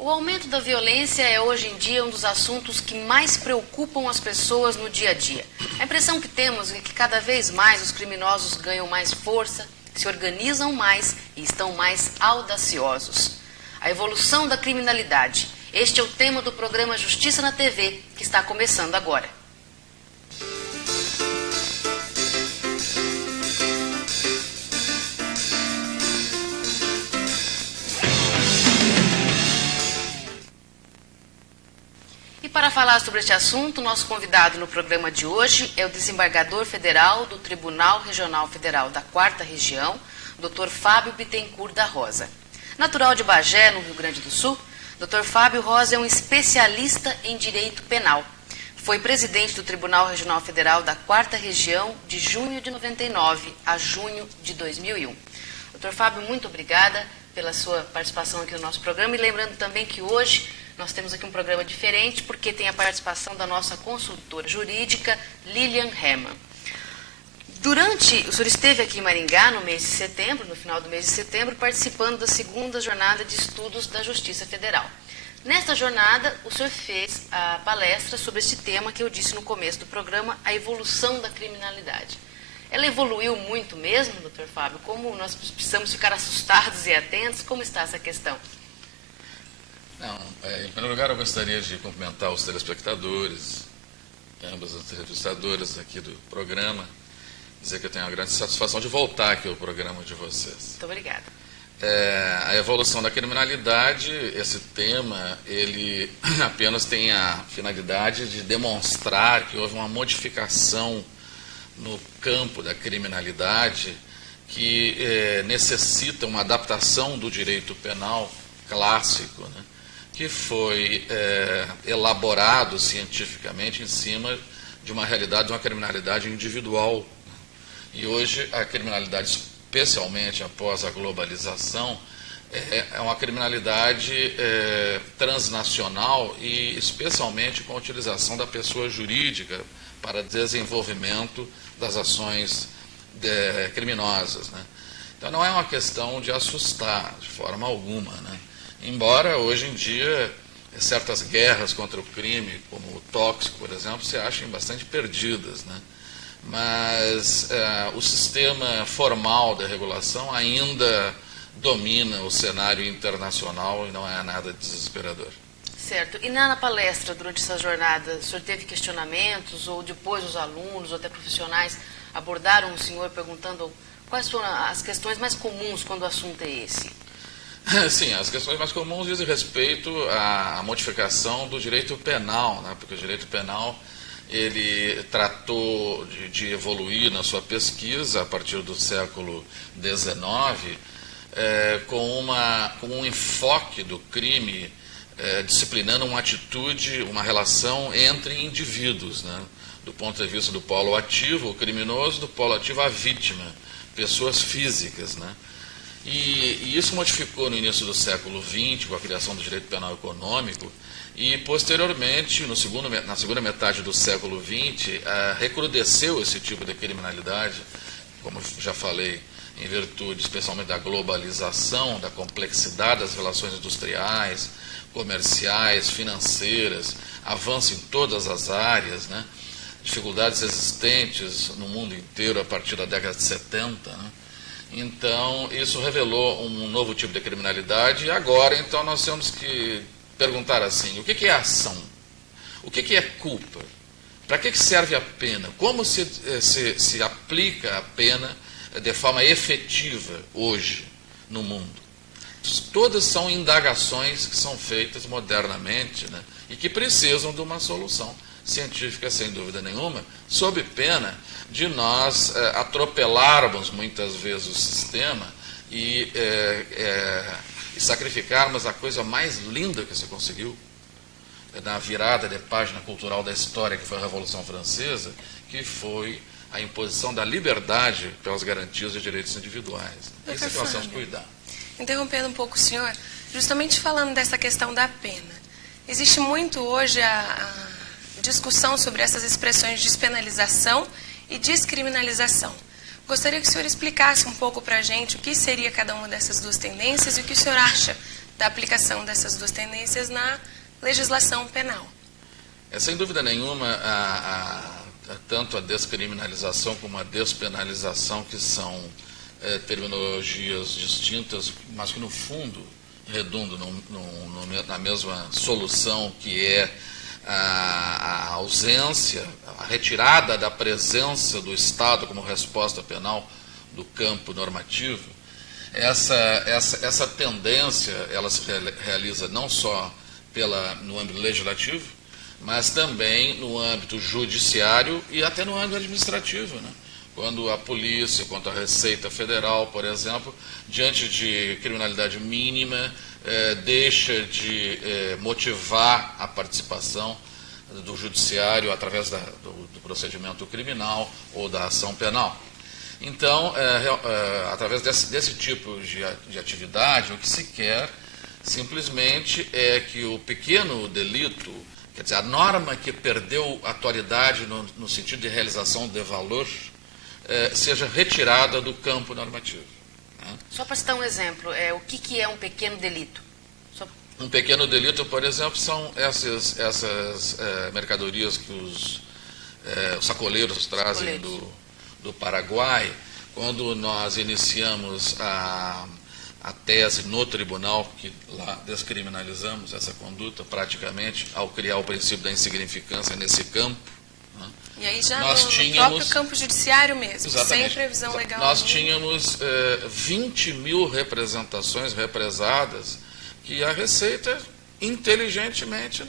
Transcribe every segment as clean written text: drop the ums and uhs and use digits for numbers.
O aumento da violência é hoje em dia um dos assuntos que mais preocupam as pessoas no dia a dia. A impressão que temos é que cada vez mais os criminosos ganham mais força, se organizam mais e estão mais audaciosos. A evolução da criminalidade. Este é o tema do programa Justiça na TV, que está começando agora. E para falar sobre este assunto, nosso convidado no programa de hoje é o desembargador federal do Tribunal Regional Federal da 4ª Região, Dr. Fábio Bittencourt da Rosa. Natural de Bagé, no Rio Grande do Sul, Dr. Fábio Rosa é um especialista em direito penal. Foi presidente do Tribunal Regional Federal da 4ª Região de junho de 99 a junho de 2001. Dr. Fábio, muito obrigada pela sua participação aqui no nosso programa e lembrando também que hoje nós temos aqui um programa diferente porque tem a participação da nossa consultora jurídica, Lilian Herman. O senhor esteve aqui em Maringá no mês de setembro, no final do mês de setembro, participando da 2ª jornada de estudos da Justiça Federal. Nesta jornada, o senhor fez a palestra sobre este tema que eu disse no começo do programa, a evolução da criminalidade. Ela evoluiu muito mesmo, doutor Fábio? Como nós precisamos ficar assustados e atentos? Como está essa questão? Em primeiro lugar, eu gostaria de cumprimentar os telespectadores, ambas as entrevistadoras aqui do programa, dizer que eu tenho uma grande satisfação de voltar aqui ao programa de vocês. Muito obrigada. A evolução da criminalidade, esse tema, ele apenas tem a finalidade de demonstrar que houve uma modificação no campo da criminalidade que necessita uma adaptação do direito penal clássico, né, que foi elaborado cientificamente em cima de uma realidade, de uma criminalidade individual. E hoje a criminalidade, especialmente após a globalização, é uma criminalidade transnacional e especialmente com a utilização da pessoa jurídica para desenvolvimento das ações criminosas, né? Então não é uma questão de assustar de forma alguma, né? Embora hoje em dia certas guerras contra o crime, como o tóxico, por exemplo, se achem bastante perdidas, né? Mas o sistema formal da regulação ainda domina o cenário internacional e não é nada desesperador. Certo. E na palestra, durante essa jornada, o senhor teve questionamentos ou depois os alunos ou até profissionais abordaram o senhor perguntando quais foram as questões mais comuns quando o assunto é esse? Sim, as questões mais comuns dizem respeito à modificação do direito penal, né? Porque o direito penal ele tratou de evoluir na sua pesquisa a partir do século XIX com um enfoque do crime disciplinando uma atitude, uma relação entre indivíduos, né? Do ponto de vista do polo ativo, o criminoso, do polo ativo, a vítima, pessoas físicas, né? E isso modificou no início do século XX, com a criação do direito penal econômico, e posteriormente, na segunda metade do século XX, recrudesceu esse tipo de criminalidade, como já falei, em virtude especialmente da globalização, da complexidade das relações industriais, comerciais, financeiras, avanço em todas as áreas, né? Dificuldades existentes no mundo inteiro a partir da década de 70, né? Então, isso revelou um novo tipo de criminalidade e agora, então, nós temos que perguntar assim, o que é ação? O que é culpa? Para que serve a pena? Como se aplica a pena de forma efetiva hoje no mundo? Todas são indagações que são feitas modernamente, né, e que precisam de uma solução científica, sem dúvida nenhuma, sob pena de nós atropelarmos muitas vezes o sistema e sacrificarmos a coisa mais linda que se conseguiu na virada de página cultural da história, que foi a Revolução Francesa, que foi a imposição da liberdade pelas garantias de direitos individuais. É isso que nós temos que cuidar. Interrompendo um pouco o senhor, justamente falando dessa questão da pena. Existe muito hoje a discussão sobre essas expressões de despenalização e descriminalização. Gostaria que o senhor explicasse um pouco para a gente o que seria cada uma dessas duas tendências e o que o senhor acha da aplicação dessas duas tendências na legislação penal. Sem dúvida nenhuma, tanto a descriminalização como a despenalização, que são terminologias distintas, mas que no fundo redundam na mesma solução, que é a ausência, a retirada da presença do Estado como resposta penal do campo normativo. Essa tendência ela se realiza não só no âmbito legislativo, mas também no âmbito judiciário e até no âmbito administrativo, né? Quando a polícia, quanto a Receita Federal, por exemplo, diante de criminalidade mínima, deixa de motivar a participação do judiciário através do procedimento criminal ou da ação penal. Então, através desse tipo de atividade, o que se quer simplesmente é que o pequeno delito, quer dizer, a norma que perdeu atualidade no sentido de realização de valor, seja retirada do campo normativo. Né? Só para citar um exemplo, o que é um pequeno delito? Um pequeno delito, por exemplo, são essas mercadorias que os sacoleiros trazem do Paraguai. Quando nós iniciamos a tese no tribunal, que lá descriminalizamos essa conduta praticamente, ao criar o princípio da insignificância nesse campo. Né? E aí já no próprio campo judiciário mesmo, exatamente, sem previsão legal. Nós tínhamos 20 mil representações represadas que a Receita inteligentemente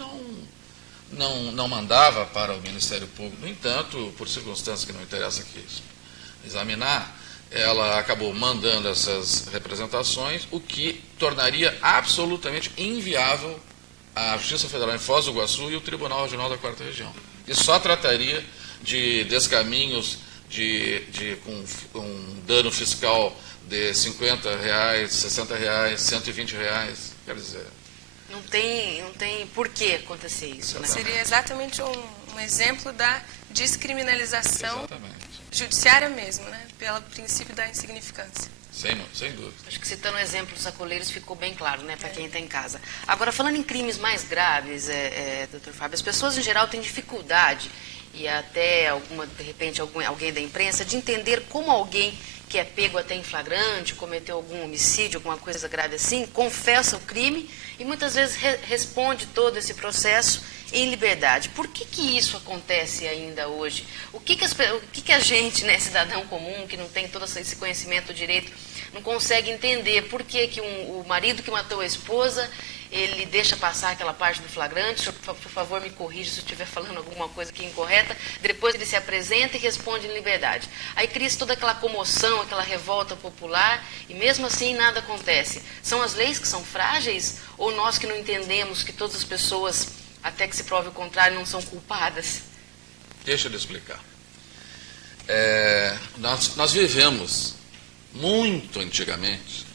não mandava para o Ministério Público. No entanto, por circunstâncias que não interessa aqui examinar, ela acabou mandando essas representações, o que tornaria absolutamente inviável a Justiça Federal em Foz do Iguaçu e o Tribunal Regional da Quarta Região. E só trataria de descaminhos com um dano fiscal de R$50, R$60, R$120. Quer dizer... Não tem por que acontecer isso, né? Seria exatamente um exemplo da descriminalização exatamente. Judiciária mesmo, né? Pelo princípio da insignificância. Sem dúvida. Acho que citando o exemplo dos sacoleiros ficou bem claro, né, para quem está em casa. Agora, falando em crimes mais graves, doutor Fábio, as pessoas em geral têm dificuldade, e até de repente alguém da imprensa, de entender como alguém que é pego até em flagrante, cometeu algum homicídio, alguma coisa grave assim, confessa o crime e muitas vezes responde todo esse processo em liberdade. Por que isso acontece ainda hoje? O que a gente, né, cidadão comum, que não tem todo esse conhecimento do direito, não consegue entender por que o marido que matou a esposa, ele deixa passar aquela parte do flagrante? Por favor, me corrija se eu estiver falando alguma coisa aqui incorreta. Depois ele se apresenta e responde em liberdade. Aí cria toda aquela comoção, aquela revolta popular, e mesmo assim nada acontece. São as leis que são frágeis, ou nós que não entendemos que todas as pessoas, até que se prove o contrário, não são culpadas? Deixa eu lhe explicar. Nós vivemos, muito antigamente,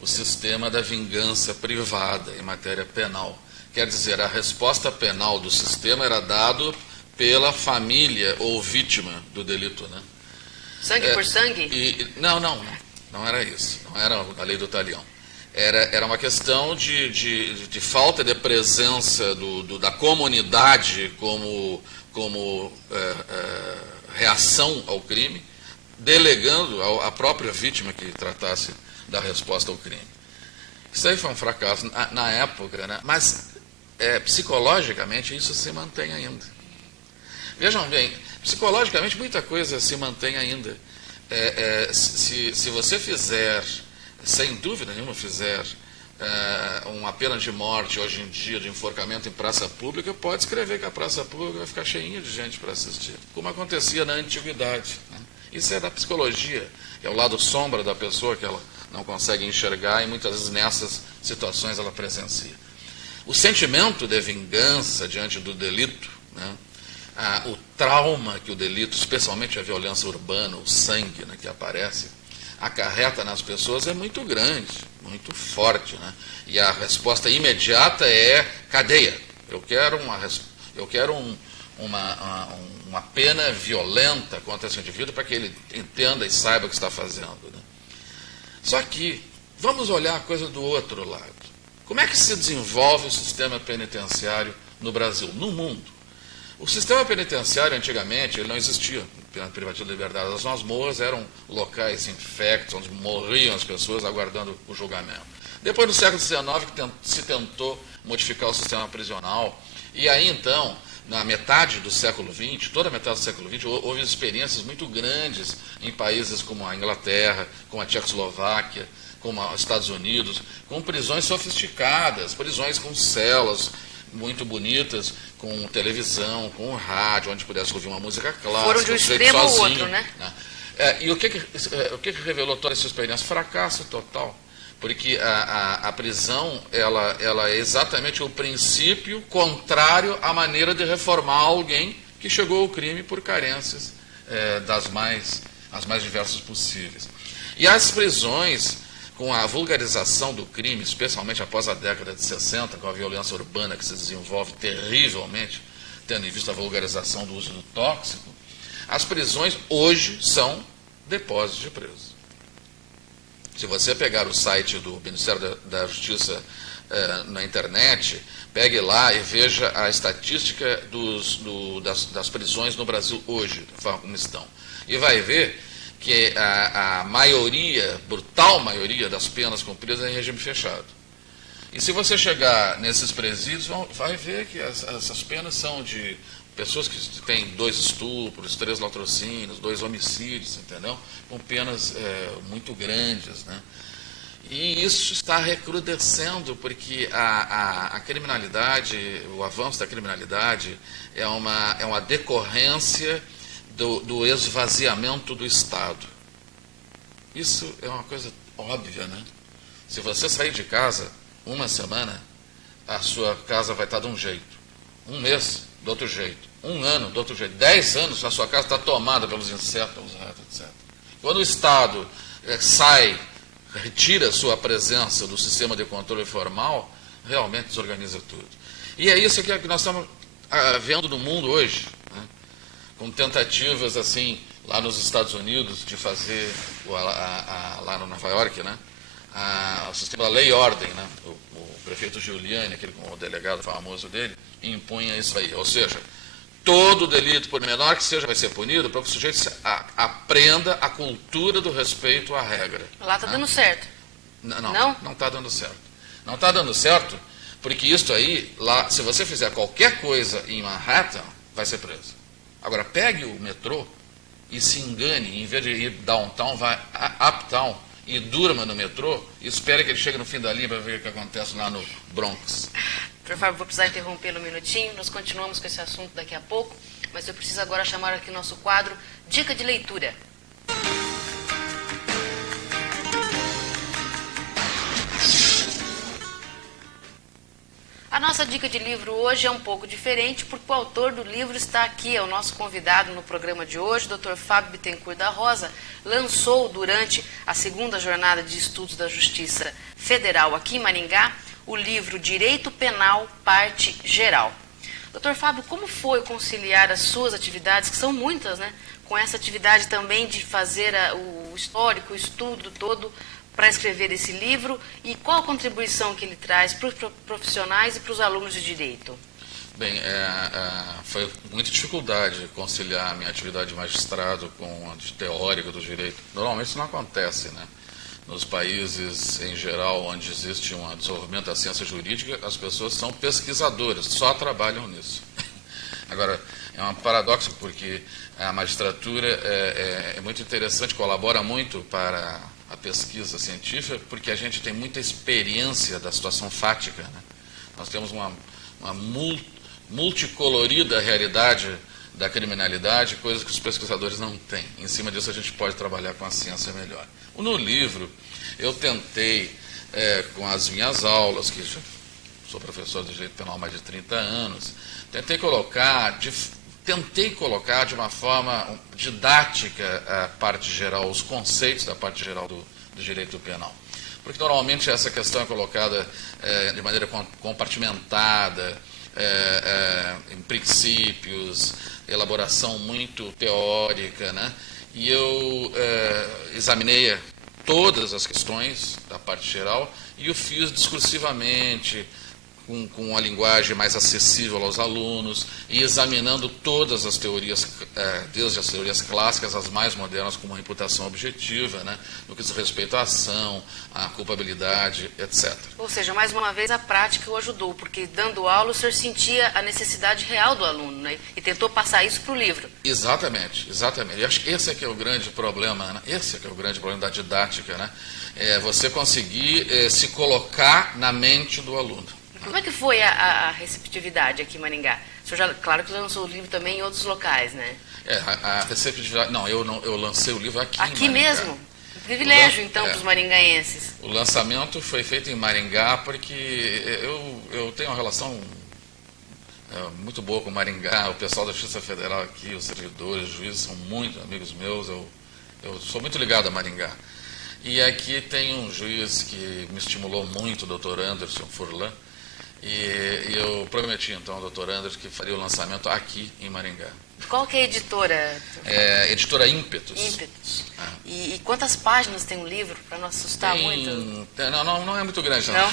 o sistema da vingança privada em matéria penal. Quer dizer, a resposta penal do sistema era dado pela família ou vítima do delito, né? Sangue por sangue? Não era isso. Não era a lei do talião. Era uma questão de falta de presença da comunidade como reação ao crime, delegando à própria vítima que tratasse da resposta ao crime. Isso aí foi um fracasso na época, né? Mas psicologicamente isso se mantém ainda. Vejam bem, psicologicamente muita coisa se mantém ainda. Se você fizer, sem dúvida nenhuma uma pena de morte hoje em dia de enforcamento em praça pública, pode escrever que a praça pública vai ficar cheinha de gente para assistir, como acontecia na antiguidade, né? Isso é da psicologia, é o lado sombra da pessoa que ela não consegue enxergar, e muitas vezes nessas situações ela presencia. O sentimento de vingança diante do delito, né? O trauma que o delito, especialmente a violência urbana, o sangue, né, que aparece, acarreta nas pessoas é muito grande, muito forte, né? E a resposta imediata é cadeia. Eu quero uma pena violenta contra esse indivíduo para que ele entenda e saiba o que está fazendo, né? Só que, vamos olhar a coisa do outro lado. Como é que se desenvolve o sistema penitenciário no Brasil, no mundo? O sistema penitenciário, antigamente, ele não existia. Privativo da liberdade. As masmorras eram locais infectos, onde morriam as pessoas aguardando o julgamento. Depois, no século XIX, que se tentou modificar o sistema prisional, e aí, então, na metade do século XX, toda a metade do século XX, houve experiências muito grandes em países como a Inglaterra, como a Tchecoslováquia, como os Estados Unidos, com prisões sofisticadas, prisões com celas muito bonitas, com televisão, com rádio, onde pudesse ouvir uma música clássica. Foram de um extremo ao sozinho, outro, né? E o que revelou toda essa experiência? Fracasso total. Porque a prisão ela é exatamente o princípio contrário à maneira de reformar alguém que chegou ao crime por carências as mais diversas possíveis. E as prisões, com a vulgarização do crime, especialmente após a década de 60, com a violência urbana que se desenvolve terrivelmente, tendo em vista a vulgarização do uso do tóxico, as prisões hoje são depósitos de presos. Se você pegar o site do Ministério da Justiça na internet, pegue lá e veja a estatística das prisões no Brasil hoje, da forma como estão. E vai ver que a maioria, brutal maioria das penas cumpridas é em regime fechado. E se você chegar nesses presídios, vai ver que essas penas são de pessoas que têm 2 estupros, 3 latrocínios, 2 homicídios, entendeu? Com penas muito grandes, né? E isso está recrudescendo porque a criminalidade, o avanço da criminalidade é uma decorrência do esvaziamento do Estado. Isso é uma coisa óbvia, né? Se você sair de casa uma semana, a sua casa vai estar de um jeito. Um mês, do outro jeito. Um ano, do outro jeito. 10 anos, a sua casa está tomada pelos insetos, pelos ratos, etc. Quando o Estado retira sua presença do sistema de controle formal, realmente desorganiza tudo. E é isso que nós estamos vendo no mundo hoje, né? Com tentativas assim, lá nos Estados Unidos, de fazer, lá no Nova York, né? O sistema da lei e ordem, né? O prefeito Giuliani, o delegado famoso dele, impunha isso aí. Ou seja, todo delito, por menor que seja, vai ser punido para que o sujeito aprenda a cultura do respeito à regra. Lá está dando certo. Não está dando certo. Não está dando certo porque isso aí, lá, se você fizer qualquer coisa em Manhattan, vai ser preso. Agora, pegue o metrô e se engane, em vez de ir downtown, vai uptown e durma no metrô e espere que ele chegue no fim da linha para ver o que acontece lá no Bronx. Por favor, vou precisar interrompê-lo um minutinho, nós continuamos com esse assunto daqui a pouco, mas eu preciso agora chamar aqui o nosso quadro Dica de Leitura. A nossa dica de livro hoje é um pouco diferente, porque o autor do livro está aqui, é o nosso convidado no programa de hoje, o Dr. Fábio Bittencourt da Rosa, lançou durante a 2ª jornada de estudos da Justiça Federal aqui em Maringá, o livro Direito Penal, parte geral. Dr. Fábio, como foi conciliar as suas atividades, que são muitas, né, com essa atividade também de fazer o histórico, o estudo todo para escrever esse livro e qual a contribuição que ele traz para os profissionais e para os alunos de direito? Bem, foi muita dificuldade conciliar a minha atividade de magistrado com a de teórica do direito. Normalmente isso não acontece, né? Nos países, em geral, onde existe um desenvolvimento da ciência jurídica, as pessoas são pesquisadoras, só trabalham nisso. Agora, é um paradoxo, porque a magistratura é muito interessante, colabora muito para a pesquisa científica, porque a gente tem muita experiência da situação fática, né? Nós temos uma multicolorida realidade da criminalidade, coisas que os pesquisadores não têm. Em cima disso, a gente pode trabalhar com a ciência melhor. No livro, eu tentei, com as minhas aulas, que sou professor de Direito Penal há mais de 30 anos, tentei colocar de uma forma didática a parte geral, os conceitos da parte geral do direito penal. Porque normalmente essa questão é colocada de maneira compartimentada, em princípios, elaboração muito teórica, né? E eu examinei todas as questões da parte geral E o fiz discursivamente, com uma linguagem mais acessível aos alunos, e examinando todas as teorias, desde as teorias clássicas, as mais modernas, como a reputação objetiva, né, no que diz respeito à ação, à culpabilidade, etc. Ou seja, mais uma vez a prática o ajudou, porque dando aula o senhor sentia a necessidade real do aluno, né, e tentou passar isso para o livro. Exatamente, exatamente. E acho que esse é que é o grande problema, né? Esse é que é o grande problema da didática, né? É você conseguir se colocar na mente do aluno. Como é que foi a receptividade aqui em Maringá? O senhor já, claro que lançou o livro também em outros locais, né? A receptividade... Não, eu lancei o livro aqui Aqui em Maringá. mesmo? Um privilégio, então, para os maringaenses. O lançamento foi feito em Maringá porque eu tenho uma relação muito boa com Maringá. O pessoal da Justiça Federal aqui, os servidores, os juízes, são muito amigos meus. Eu sou muito ligado a Maringá. E aqui tem um juiz que me estimulou muito, o Dr. Anderson Furlan, e eu prometi então ao Dr. Anderson que faria o lançamento aqui em Maringá. Qual que é a editora? Editora Ímpetos. Ímpetos. E quantas páginas tem o livro, para não assustar muito? Não é muito grande, não. Não?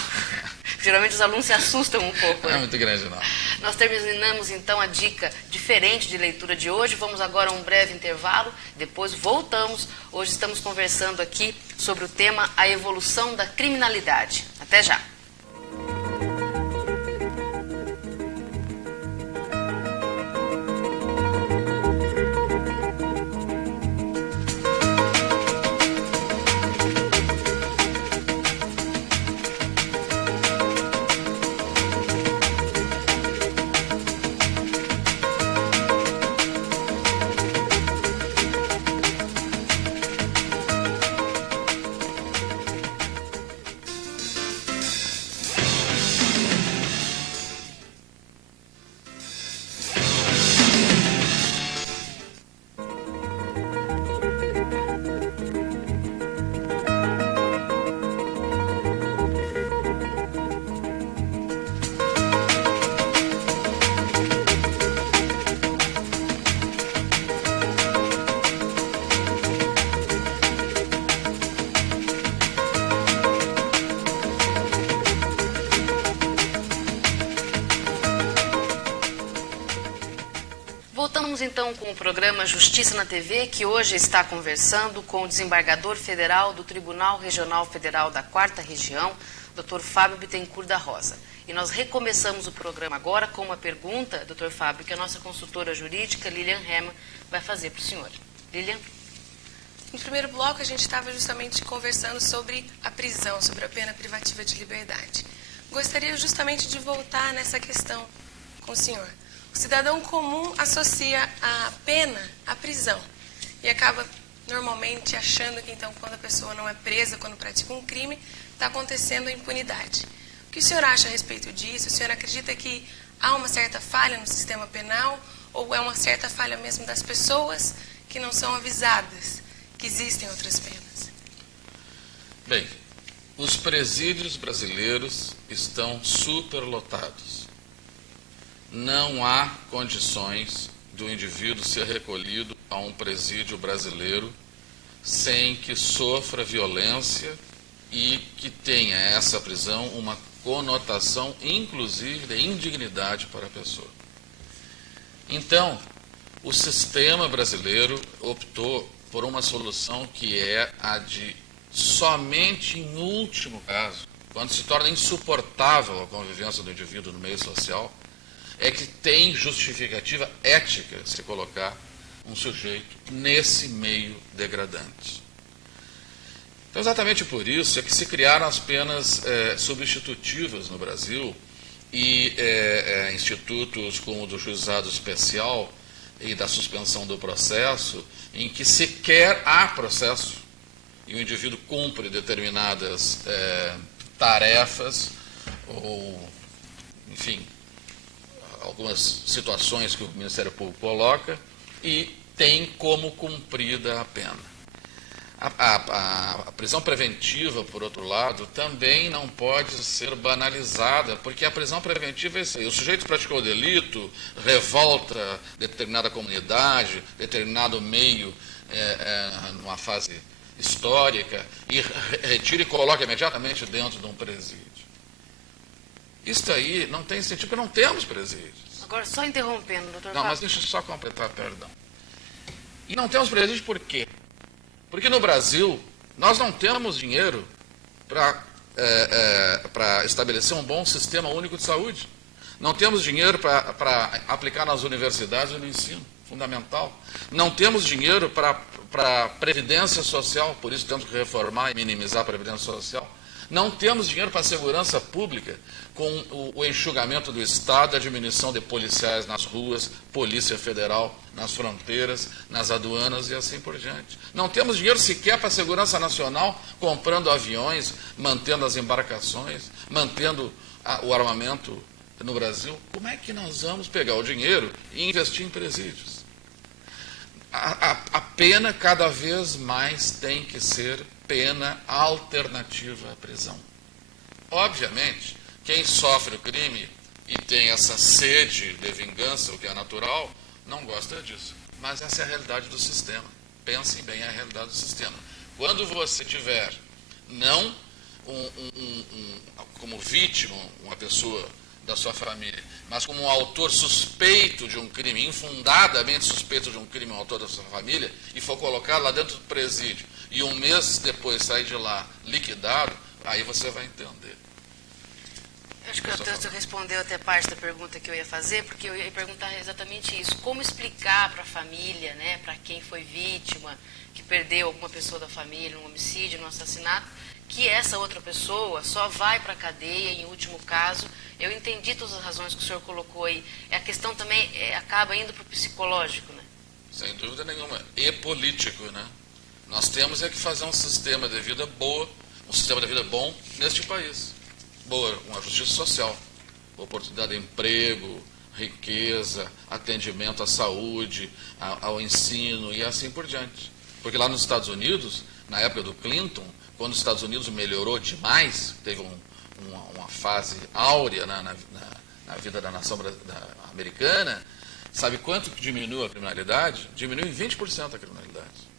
Geralmente os alunos se assustam um pouco. Não né? é muito grande, não. Nós terminamos então a dica diferente de leitura de hoje. Vamos agora a um breve intervalo, depois voltamos. Hoje estamos conversando aqui sobre o tema a evolução da criminalidade. Até já! Voltamos então com o programa Justiça na TV, que hoje está conversando com o desembargador federal do Tribunal Regional Federal da 4ª Região, Dr. Fábio Bittencourt da Rosa. E nós recomeçamos o programa agora com uma pergunta, Dr. Fábio, que a nossa consultora jurídica, Lilian Herman, vai fazer para o senhor. Lilian? No primeiro bloco, a gente estava justamente conversando sobre a prisão, sobre a pena privativa de liberdade. Gostaria justamente de voltar nessa questão com o senhor. O cidadão comum associa a pena à prisão e acaba normalmente achando que, então, quando a pessoa não é presa, quando pratica um crime, está acontecendo a impunidade. O que o senhor acha a respeito disso? O senhor acredita que há uma certa falha no sistema penal ou é uma certa falha mesmo das pessoas que não são avisadas que existem outras penas? Bem, os presídios brasileiros estão superlotados. Não há condições do indivíduo ser recolhido a um presídio brasileiro sem que sofra violência e que tenha essa prisão uma conotação, inclusive, de indignidade para a pessoa. Então, o sistema brasileiro optou por uma solução que é a de, somente em último caso, quando se torna insuportável a convivência do indivíduo no meio social, é que tem justificativa ética se colocar um sujeito nesse meio degradante. Então, exatamente por isso é que se criaram as penas substitutivas no Brasil e institutos como o do juizado especial e da suspensão do processo, em que sequer há processo e o indivíduo cumpre determinadas tarefas ou, enfim, algumas situações que o Ministério Público coloca e tem como cumprida a pena. A prisão preventiva, por outro lado, também não pode ser banalizada, porque a prisão preventiva é isso aí. O sujeito praticou o delito, revolta determinada comunidade, determinado meio, numa fase histórica e retira e coloca imediatamente dentro de um presídio. Isso aí não tem sentido, porque não temos presídios. Agora, só interrompendo, doutor Não, Fábio. mas deixa eu só completar, perdão. E não temos presídios por quê? Porque no Brasil, nós não temos dinheiro para estabelecer um bom sistema único de saúde. Não temos dinheiro para aplicar nas universidades e no ensino fundamental. Não temos dinheiro para previdência social, por isso temos que reformar e minimizar a previdência social. Não temos dinheiro para a segurança pública, com o enxugamento do Estado, a diminuição de policiais nas ruas, Polícia Federal nas fronteiras, nas aduanas e assim por diante. Não temos dinheiro sequer para a segurança nacional, comprando aviões, mantendo as embarcações, mantendo o armamento no Brasil. Como é que nós vamos pegar o dinheiro e investir em presídios? A pena cada vez mais tem que ser pena alternativa à prisão. Obviamente, quem sofre o crime e tem essa sede de vingança, o que é natural, não gosta disso. Mas essa é a realidade do sistema. Pensem bem a realidade do sistema. Quando você tiver, não como vítima, uma pessoa da sua família, mas como um autor suspeito de um crime, infundadamente suspeito de um crime, um autor da sua família, e for colocado lá dentro do presídio, e um mês depois sair de lá liquidado, aí você vai entender. Eu acho que o doutor respondeu até parte da pergunta que eu ia fazer, porque eu ia perguntar exatamente isso. Como explicar para a família, né, para quem foi vítima, que perdeu alguma pessoa da família, num homicídio, num assassinato, que essa outra pessoa só vai para a cadeia, em último caso. Eu entendi todas as razões que o senhor colocou aí. A questão também acaba indo para o psicológico, né? Sem dúvida nenhuma. E político, né? Nós temos que fazer um sistema de vida boa, um sistema de vida bom neste país. Boa, uma justiça social, oportunidade de emprego, riqueza, atendimento à saúde, ao ensino e assim por diante. Porque lá nos Estados Unidos, na época do Clinton, quando os Estados Unidos melhorou demais, teve uma fase áurea na vida da nação americana, sabe quanto que diminuiu a criminalidade? Diminuiu em 20% a criminalidade.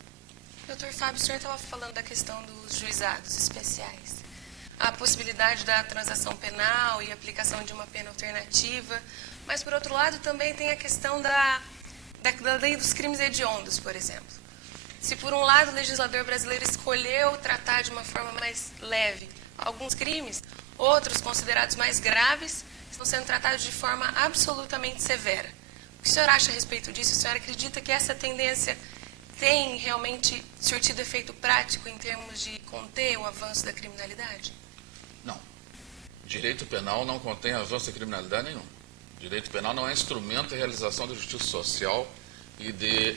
Doutor Fábio, o senhor estava falando da questão dos juizados especiais. A possibilidade da transação penal e aplicação de uma pena alternativa, mas, por outro lado, também tem a questão da lei dos crimes hediondos, por exemplo. Se, por um lado, o legislador brasileiro escolheu tratar de uma forma mais leve alguns crimes, outros, considerados mais graves, estão sendo tratados de forma absolutamente severa. O que o senhor acha a respeito disso? O senhor acredita que essa tendência tem realmente surtido efeito prático em termos de conter o avanço da criminalidade? Não. Direito penal não contém avanço da criminalidade nenhum. Direito penal não é instrumento de realização da justiça social e de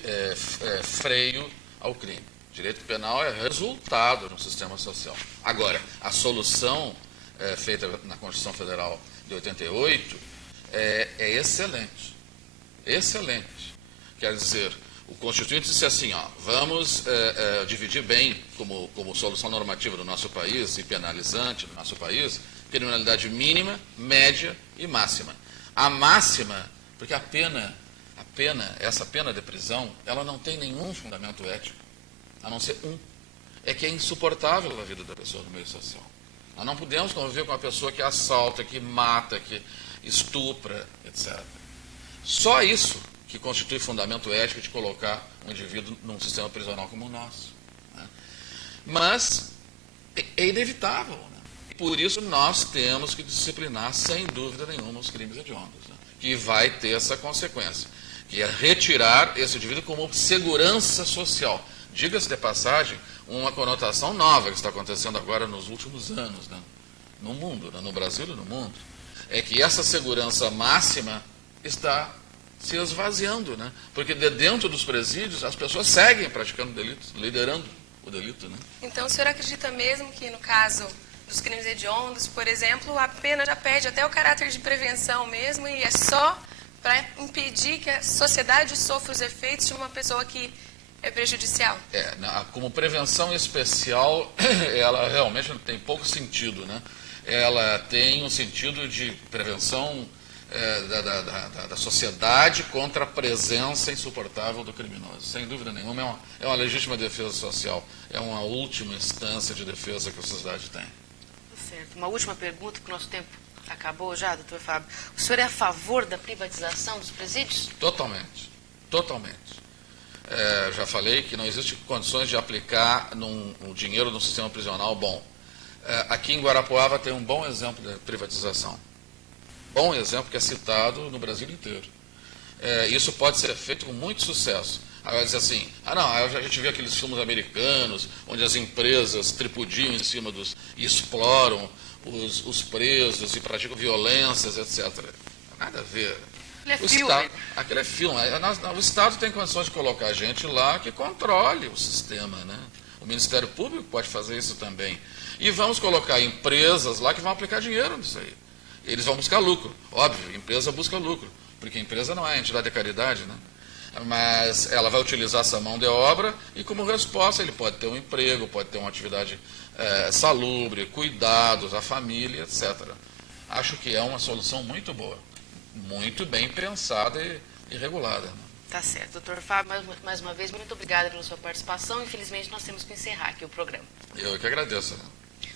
freio ao crime. Direito penal é resultado no sistema social. Agora, a solução feita na Constituição Federal de 88 é excelente. Excelente. Quer dizer, o Constituinte disse assim, vamos dividir bem como solução normativa do nosso país e penalizante do nosso país, criminalidade mínima, média e máxima. A máxima, porque essa pena de prisão, ela não tem nenhum fundamento ético, a não ser é que é insuportável a vida da pessoa no meio social. Nós não podemos conviver com uma pessoa que assalta, que mata, que estupra, etc. Só isso que constitui fundamento ético de colocar um indivíduo num sistema prisional como o nosso. Né? Mas é inevitável. Né? E por isso nós temos que disciplinar, sem dúvida nenhuma, os crimes hediondos. Né? Que vai ter essa consequência, que é retirar esse indivíduo como segurança social. Diga-se de passagem, uma conotação nova que está acontecendo agora nos últimos anos, né? No mundo, né? No Brasil e no mundo, é que essa segurança máxima está se esvaziando, né? Porque de dentro dos presídios as pessoas seguem praticando delitos, liderando o delito, né? Então o senhor acredita mesmo que no caso dos crimes hediondos, por exemplo, a pena já perde até o caráter de prevenção mesmo e é só para impedir que a sociedade sofra os efeitos de uma pessoa que é prejudicial? Como prevenção especial, ela realmente tem pouco sentido, né? Ela tem um sentido de prevenção da sociedade contra a presença insuportável do criminoso. Sem dúvida nenhuma, é uma legítima defesa social, é uma última instância de defesa que a sociedade tem. Certo. Uma última pergunta, porque o nosso tempo acabou já, doutor Fábio. O senhor é a favor da privatização dos presídios? Totalmente. Totalmente. Já falei que não existe condições de aplicar o dinheiro no sistema prisional bom. Aqui em Guarapuava tem um bom exemplo de privatização. Bom exemplo que é citado no Brasil inteiro. Isso pode ser feito com muito sucesso. Aí vai dizer assim, a gente vê aqueles filmes americanos, onde as empresas tripudiam em cima e exploram os presos e praticam violências, etc. Nada a ver. Aquele é filme. O Estado tem condições de colocar gente lá que controle o sistema, né? O Ministério Público pode fazer isso também. E vamos colocar empresas lá que vão aplicar dinheiro nisso aí. Eles vão buscar lucro. Óbvio, a empresa busca lucro, porque a empresa não é entidade de caridade, né? Mas ela vai utilizar essa mão de obra e, como resposta, ele pode ter um emprego, pode ter uma atividade salubre, cuidados, a família, etc. Acho que é uma solução muito boa, muito bem pensada e regulada. Né? Tá certo. Doutor Fábio, mais uma vez, muito obrigada pela sua participação. Infelizmente, nós temos que encerrar aqui o programa. Eu que agradeço.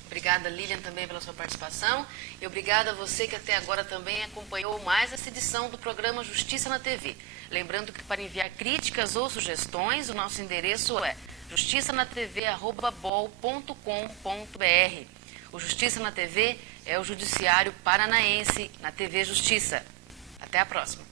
Obrigada, Lilian, também pela sua participação. E obrigada a você que até agora também acompanhou mais essa edição do programa Justiça na TV. Lembrando que para enviar críticas ou sugestões, o nosso endereço é justiçanatv@bol.com.br. O Justiça na TV é o Judiciário Paranaense na TV Justiça. Até a próxima.